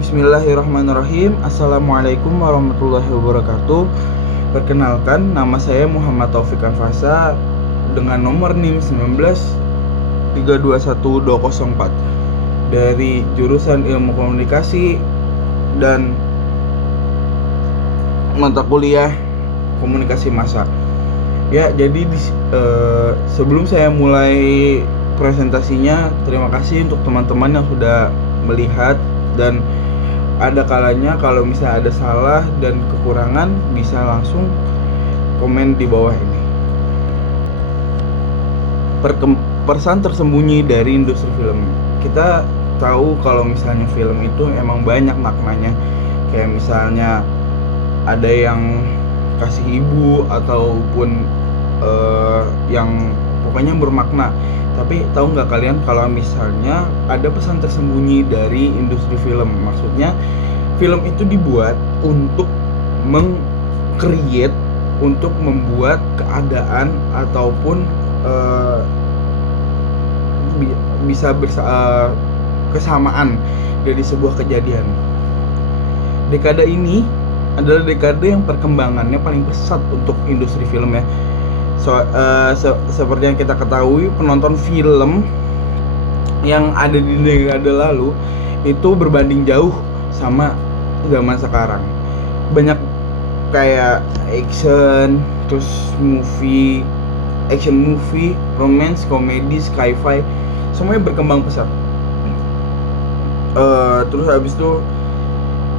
Bismillahirrahmanirrahim. Assalamualaikum warahmatullahi wabarakatuh. Perkenalkan, nama saya Muhammad Taufik Anfasa dengan nomor NIM 19321204 dari jurusan Ilmu Komunikasi dan mata kuliah Komunikasi Massa. Ya, jadi sebelum saya mulai presentasinya, terima kasih untuk teman-teman yang sudah melihat, dan ada kalanya kalau misalnya ada salah dan kekurangan bisa langsung komen di bawah ini. Pesan tersembunyi dari industri film. Kita tahu kalau misalnya film itu emang banyak maknanya, kayak misalnya ada yang kasih ibu ataupun yang pokoknya bermakna. Tapi tahu nggak kalian kalau misalnya ada pesan tersembunyi dari industri film? Maksudnya film itu dibuat untuk meng-create, untuk membuat keadaan ataupun kesamaan dari sebuah kejadian. Dekade ini adalah dekade yang perkembangannya paling pesat untuk industri film ya. Seperti yang kita ketahui, penonton film yang ada di dekade lalu itu berbanding jauh sama zaman sekarang. Banyak kayak action, terus action movie, romance, komedi, sci-fi, semuanya berkembang pesat. Terus habis itu,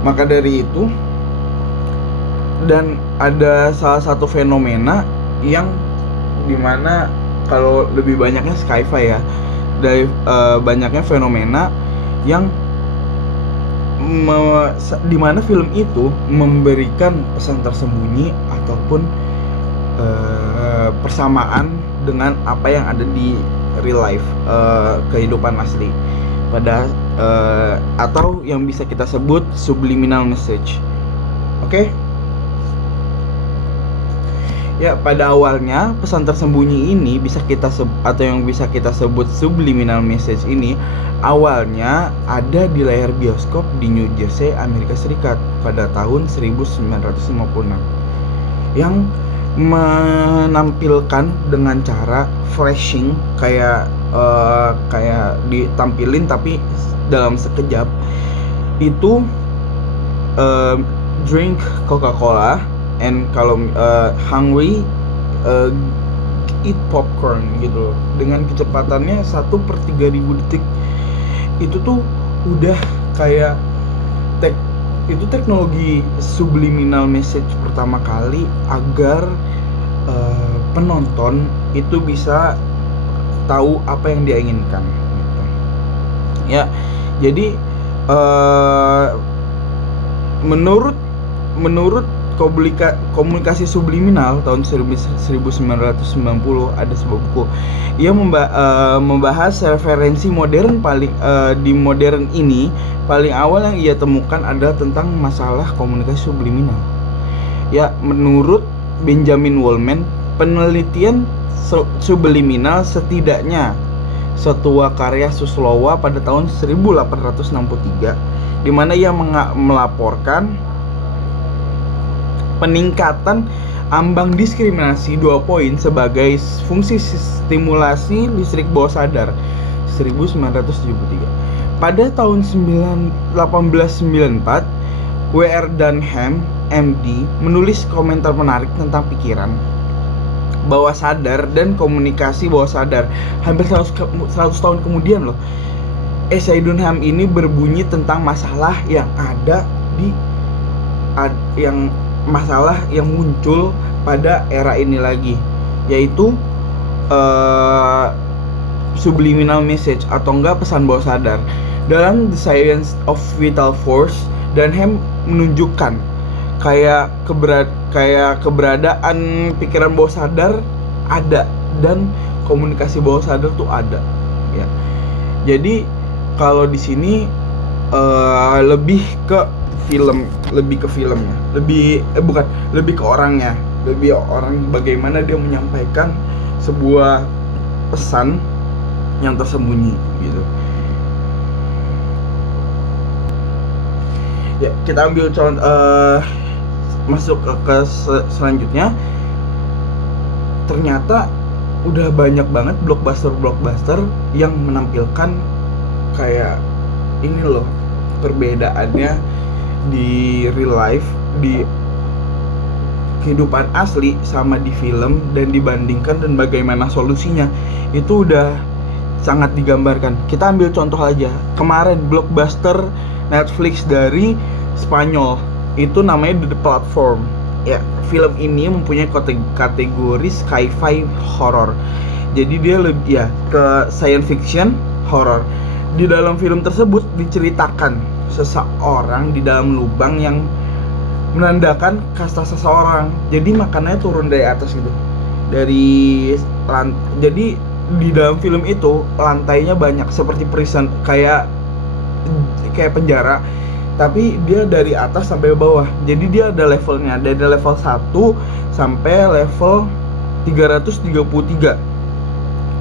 maka dari itu, dan ada salah satu fenomena yang dimana kalau lebih banyaknya sci-fi ya, dari banyaknya fenomena yang dimana film itu memberikan pesan tersembunyi ataupun persamaan dengan apa yang ada di real life, kehidupan asli, atau yang bisa kita sebut subliminal message. Oke? Ya, pada awalnya pesan tersembunyi ini atau yang bisa kita sebut subliminal message ini awalnya ada di layar bioskop di New Jersey, Amerika Serikat pada tahun 1956 yang menampilkan dengan cara flashing, kayak ditampilin tapi dalam sekejap itu drink Coca-Cola, and kalau hungry eat popcorn gitu loh, dengan kecepatannya 1/3000 detik. Itu tuh udah kayak itu teknologi subliminal message pertama kali agar penonton itu bisa tahu apa yang dia inginkan gitu. Ya, jadi menurut komunikasi subliminal tahun 1990 ada sebuah buku. Ia membahas referensi modern di modern ini. Paling awal yang ia temukan adalah tentang masalah komunikasi subliminal. Ya, menurut Benjamin Wallman, penelitian subliminal setidaknya setua karya Suslowa pada tahun 1863, di mana ia melaporkan peningkatan ambang diskriminasi 2 poin sebagai fungsi stimulasi listrik bawah sadar 1973. Pada tahun 1894, W.R. Dunham, MD, menulis komentar menarik tentang pikiran bawah sadar dan komunikasi bawah sadar. Hampir 100 tahun kemudian loh. Esai Dunham ini berbunyi tentang masalah yang muncul pada era ini lagi, yaitu subliminal message atau enggak pesan bawah sadar. Dalam The Science of Vital Force, Dunham menunjukkan kayak keberadaan pikiran bawah sadar ada dan komunikasi bawah sadar tuh ada ya. Jadi kalau di sini lebih ke filmnya, lebih ke orangnya, bagaimana dia menyampaikan sebuah pesan yang tersembunyi gitu. Ya, kita ambil contoh, masuk selanjutnya. Ternyata udah banyak banget blockbuster yang menampilkan kayak ini loh perbedaannya di real life, di kehidupan asli sama di film, dan dibandingkan dan bagaimana solusinya itu udah sangat digambarkan. Kita ambil contoh aja kemarin blockbuster Netflix dari Spanyol itu namanya The Platform. Ya, film ini mempunyai kategori sci-fi horror. Jadi dia lebih ya ke science fiction horror. Di dalam film tersebut diceritakan seseorang di dalam lubang yang menandakan kasta seseorang. Jadi makanannya turun dari atas gitu. Jadi di dalam film itu lantainya banyak seperti prison, kayak penjara, tapi dia dari atas sampai bawah. Jadi dia ada levelnya, dari level 1 sampai level 333.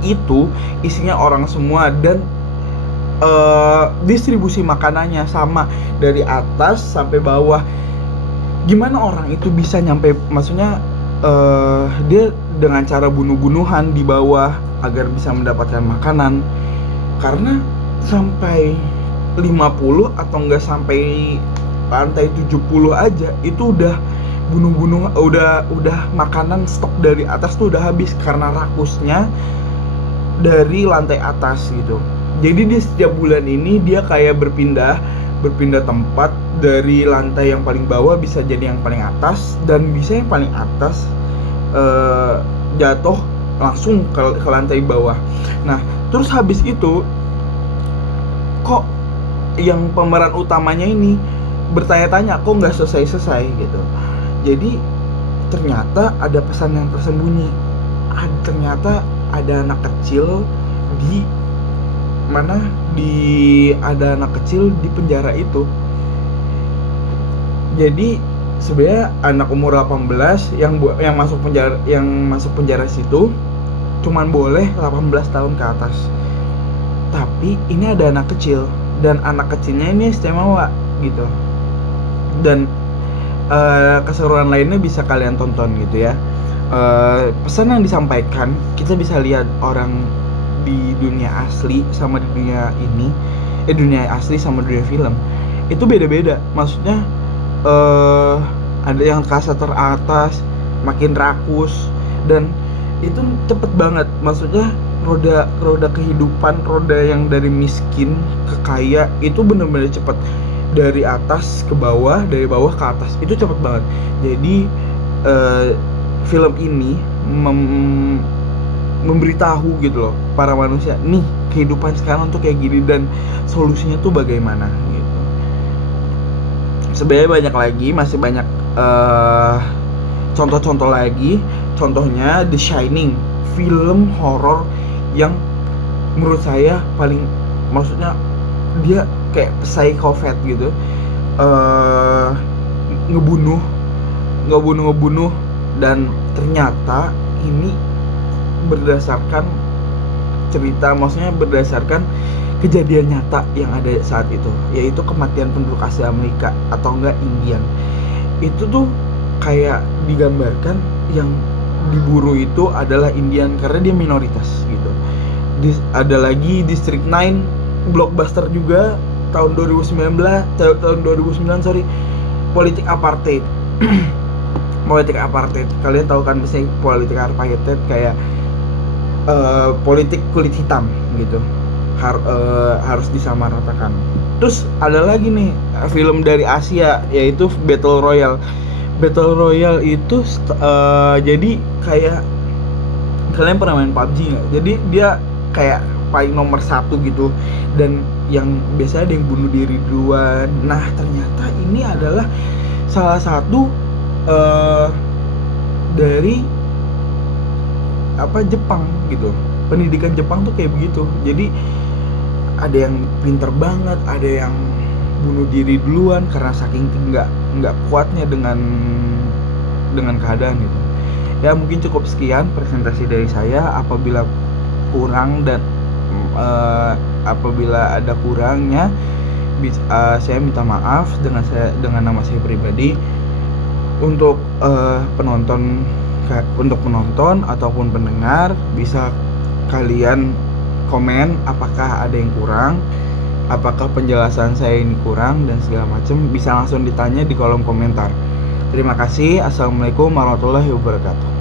Itu isinya orang semua, dan distribusi makanannya sama dari atas sampai bawah. Gimana orang itu bisa nyampe, maksudnya dia dengan cara bunuh-bunuhan di bawah agar bisa mendapatkan makanan, karena sampai 50 atau enggak sampai lantai 70 aja itu udah bunuh-bunuh, udah makanan stok dari atas tuh udah habis karena rakusnya dari lantai atas gitu. Jadi di setiap bulan ini dia kayak berpindah tempat, dari lantai yang paling bawah bisa jadi yang paling atas, dan bisa yang paling atas jatuh langsung ke lantai bawah. Nah, terus habis itu kok yang pemeran utamanya ini bertanya-tanya kok nggak selesai gitu. Jadi ternyata ada pesan yang tersembunyi. Ternyata ada anak kecil di mana, ada anak kecil di penjara itu. Jadi sebenarnya anak umur 18 yang masuk penjara situ cuman boleh 18 tahun ke atas. Tapi ini ada anak kecil, dan anak kecilnya ini istimewa gitu. Dan keseruan lainnya bisa kalian tonton gitu ya. Pesan yang disampaikan, kita bisa lihat orang di dunia asli sama di dunia ini, dunia asli sama dunia film itu beda-beda. Maksudnya ada yang kasta teratas makin rakus, dan itu cepet banget. Maksudnya roda kehidupan, roda yang dari miskin ke kaya itu bener-bener cepet, dari atas ke bawah, dari bawah ke atas, itu cepet banget. Jadi film ini memberitahu gitu loh para manusia, nih kehidupan sekarang tuh kayak gini dan solusinya tuh bagaimana gitu. Sebenarnya banyak lagi, masih banyak contoh-contoh lagi. Contohnya The Shining, film horor yang menurut saya paling, maksudnya dia kayak psychopath gitu, ngebunuh, dan ternyata ini berdasarkan cerita, maksudnya berdasarkan kejadian nyata yang ada saat itu, yaitu kematian penduduk asli Amerika atau enggak Indian. Itu tuh kayak digambarkan yang diburu itu adalah Indian karena dia minoritas gitu. Ada lagi District 9, blockbuster juga tahun 2009, politik apartheid. Politik apartheid, kalian tahu kan biasanya politik apartheid kayak politik kulit hitam gitu, harus disamaratakan. Terus ada lagi nih film dari Asia, yaitu Battle Royale. Battle Royale itu jadi kayak, kalian pernah main PUBG nggak? Jadi dia kayak paling nomor 1 gitu, dan yang biasanya ada yang bunuh diri duluan. Nah ternyata ini adalah salah satu dari Jepang gitu. Pendidikan Jepang tuh kayak begitu. Jadi ada yang pinter banget, ada yang bunuh diri duluan karena saking nggak kuatnya dengan keadaan gitu. Ya mungkin cukup sekian presentasi dari saya. Apabila kurang dan apabila ada kurangnya saya minta maaf dengan nama saya pribadi. Untuk penonton ataupun pendengar, bisa kalian komen apakah ada yang kurang, apakah penjelasan saya ini kurang dan segala macam, bisa langsung ditanya di kolom komentar. Terima kasih. Assalamualaikum warahmatullahi wabarakatuh.